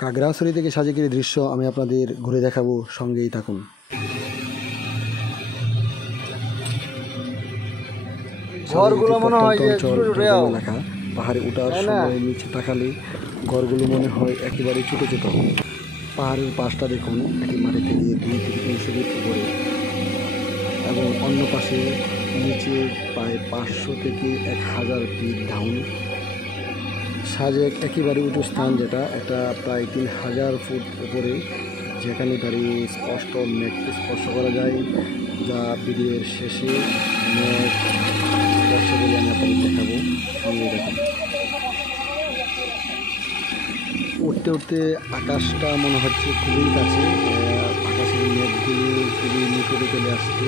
খাগড়াছড়ি থেকে সাজেকের দৃশ্য আমি আপনাদের ঘুরে দেখাবো, সঙ্গেই থাকুন। ঘরগুলো মনে হয় যে এলাকা, পাহাড়ে ওঠার সময় নিচে তাকালে ঘরগুলো মনে হয় একেবারে ছোট ছোট। পাহাড়ের পাশটা দেখুন একটি মাটি থেকে 2 থেকে 300 ফিট উপরে, এবং অন্য পাশে নিচে প্রায় 500 থেকে 1000 ফিট ডাউন। সাজেক একেবারে উঁচু স্থান, যেটা একটা প্রায় 3000 ফুট উপরে, যেখানে দাঁড়িয়ে স্পষ্ট মেঘকে স্পর্শ করা যায়, যা ভিডিওর শেষে মেঘ স্পর্শ করে আমি আপনাদের দেখাবো, সঙ্গে দেখুন। উঠতে উঠতে আকাশটা মনে হচ্ছে খুবই কাছে, আকাশের মেঘগুলো খুবই নিকটে চলে আসছে।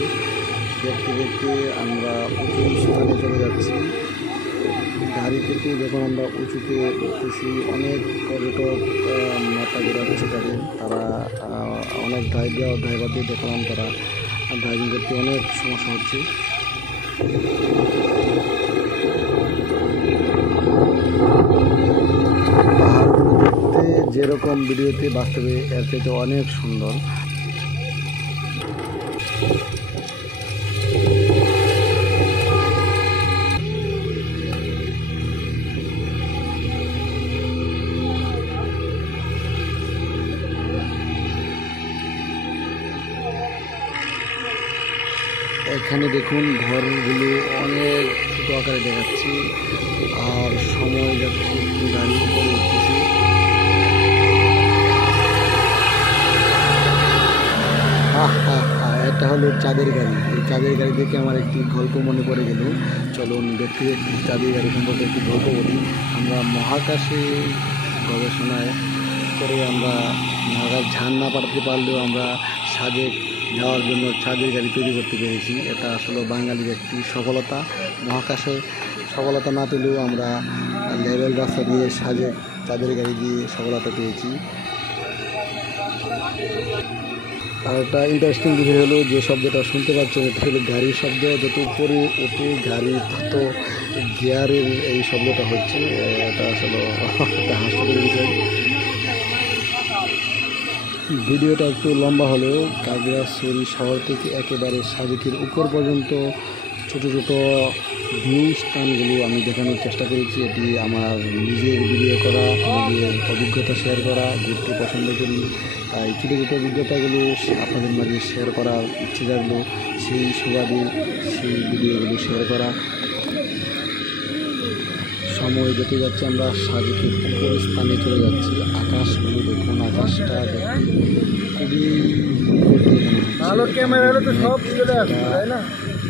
দেখতে দেখতে আমরা উঁচু স্থানে চলে যাচ্ছি। গাড়ি থেকে যখন আমরা উঁচুতে উঠতেছি, অনেক পর্যটক মাথা ঘোরাচ্ছে তাদের, তারা অনেক ড্রাইভারদের দেখলাম, তারা ড্রাইভিং করতে অনেক সমস্যা হচ্ছে। পাহাড়গুলো দেখতে যেরকম ভিডিওতে, বাস্তবে এর থেকে অনেক সুন্দর। এখানে দেখুন ঘরগুলো অনেক ছোটো আকারে দেখাচ্ছি, আর সময় যাচ্ছে, গাড়ি উপরে উঠতেছি। এটা হলো চাঁদের গাড়ি। এই চাঁদের গাড়ি দেখে আমার একটি গল্প মনে পড়ে গেল। চলুন দেখতে দেখতে চাঁদের গাড়ি সম্পর্কে একটি গল্প বলি। আমরা মহাকাশে গবেষণায় করে আমরা মহাকাশ ঝান না পাঠাতে পারলেও আমরা সাজেক যাওয়ার জন্য চাঁদের গাড়ি তৈরি করতে পেরেছি। এটা আসলে বাঙালির একটি সফলতা। মহাকাশে সফলতা না পেলেও আমরা লেভেল রাস্তা দিয়ে সাজেক চাঁদের গাড়ি দিয়ে সফলতা পেয়েছি। আর একটা ইন্টারেস্টিং বিষয় হলো, যে শব্দটা শুনতে পাচ্ছেন এটা হলো গাড়ির শব্দ। যত উপরে উঠে গাড়ি তত গিয়ারের এই শব্দটা হচ্ছে। এটা আসলে একটা হাস্যকর বিষয়। ভিডিওটা একটু লম্বা হলেও খাগড়াছড়ি শহর থেকে একেবারে সাজেকের উপর পর্যন্ত ছোট ছোট ভিউ স্থানগুলো আমি দেখানোর চেষ্টা করেছি। এটি আমার নিজের ভিডিও করা, নিজের অভিজ্ঞতা শেয়ার করা, ঘুরতে পছন্দ করি, তাই ছোটো ছোটো অভিজ্ঞতাগুলো আপনাদের মাঝে শেয়ার করার ইচ্ছে জাগলো, সেই সুবাদে সেই ভিডিওগুলো শেয়ার করা। সময় যেতে যাচ্ছে, আমরা সাজেকের উপর স্থানে চলে যাচ্ছি। আকাশগুলো দেখুন, আকাশটা দেখতে খুবই ভালো। ক্যামেরা তো সব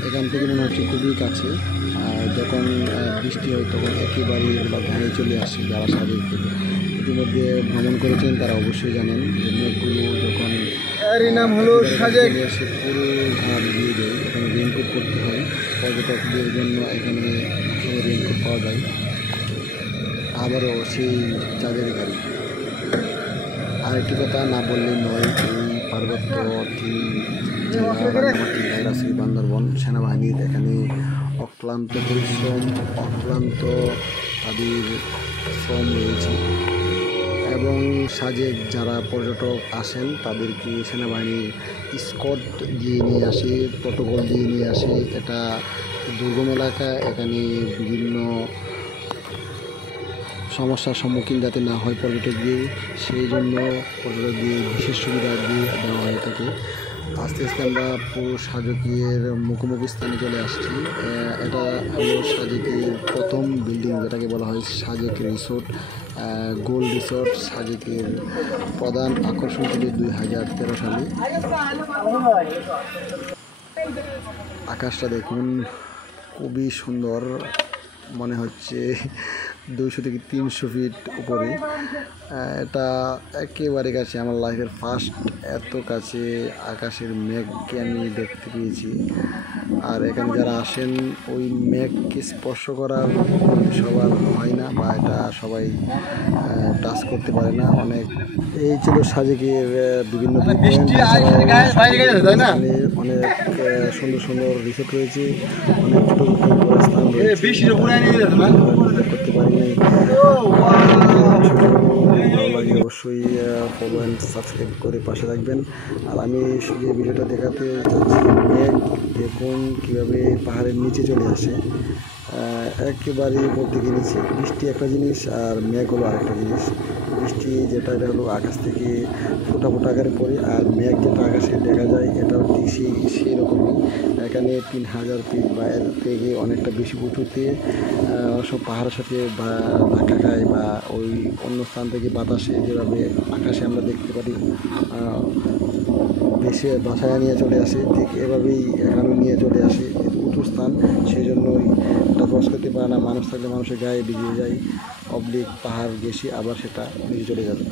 এখান থেকে মনে হচ্ছে খুবই কাছে। আর যখন বৃষ্টি হয় তখন একেবারে এগুলো ভেঙে চলে আসে। যারা সাজেক ইতিমধ্যে ভ্রমণ করেছেন তারা অবশ্যই জানেন যে মেঘগুলো যখন নাম হলো সাজেক এসে পুরো ঘাড় দিয়ে দেয়। এখানে রেইনকোট করতে হয় পর্যটকদের জন্য, এখানে রেইনকোট পাওয়া যায়। আবারও সেই চাঁদের গাড়ি। আরেকটি কথা না বললে নয়, এই পার্বত্য খাগড়াছড়ি বান্দরবন সেনাবাহিনীর এখানে অক্লান্ত পরিশ্রম, অক্লান্ত তাদের শ্রম রয়েছে। এবং সাজেক যারা পর্যটক আসেন তাদেরকে সেনাবাহিনীর স্কট দিয়ে নিয়ে আসে, প্রটোকল দিয়ে নিয়ে আসে। এটা দুর্গম এলাকা, এখানে বিভিন্ন সমস্যার সম্মুখীন যাতে না হয় পর্যটকদের, সেই জন্য পর্যটকদের বিশেষ সুবিধা দিয়ে দেওয়া হয়ে থাকে। আস্তে আস্তে আমরা পুরো সাজেকের মুখোমুখি স্থানে চলে আসছি। এটা হলো সাজেকের প্রথম বিল্ডিং, যেটাকে বলা হয় সাজেক রিসোর্ট, গোল্ড রিসোর্ট। সাজেকের প্রধান আকর্ষণ ছিল 2013 সালে। আকাশটা দেখুন খুবই সুন্দর, মনে হচ্ছে 200 থেকে 300 ফিট উপরে। এটা একেবারে কাছে, আমার লাইফের ফার্স্ট এত কাছে আকাশের মেঘকে আমি দেখতে পেয়েছি। আর এখানে যারা আসেন ওই মেঘকে স্পর্শ করার সবার হয় না, বা এটা সবাই টাচ করতে পারে না। অনেক এই ছিল সাজেকের বিভিন্ন অনেক সুন্দর সুন্দর রিসোর্ট রয়েছে, অনেক ছোটো ছোটো স্থান রয়েছে করতে পারি নাই। ভালো লাগে অবশ্যই ফলো অ্যান্ড সাবস্ক্রাইব করে পাশে থাকবেন। আর আমি শুধু এই ভিডিওটা দেখাতে চাচ্ছি, মেঘ দেখুন কীভাবে পাহাড়ের নিচে চলে আসে, একেবারে বলতে গেলেছি বৃষ্টি একটা জিনিস আর মেঘ হলো আরেকটা জিনিস। বৃষ্টি যেটা এটা হলো আকাশ থেকে ফোটা ফোটা আকারে পড়ে, আর মেঘ যেটা আকাশে দেখা যায় এটাও ঠিক সেই রকমই। এখানে 3000 ফিট বা এর থেকে অনেকটা বেশি উঁচুতে সব পাহাড়ের সাথে বা ধাক্কা খায়, বা ওই অন্য স্থান থেকে বাতাসে যেভাবে আকাশে আমরা দেখতে পারি বেশি বাসায় নিয়ে চলে আসে, ঠিক এভাবেই এখানেও নিয়ে চলে আসে। উঁচু স্থান, সেই জন্যই এটা ক্রস করতে পারে না। মানুষ থাকলে মানুষের গায়ে ভিজে যায়, অবলিক পাহাড় গেছি আবার সেটা নিচে চলে যাবে।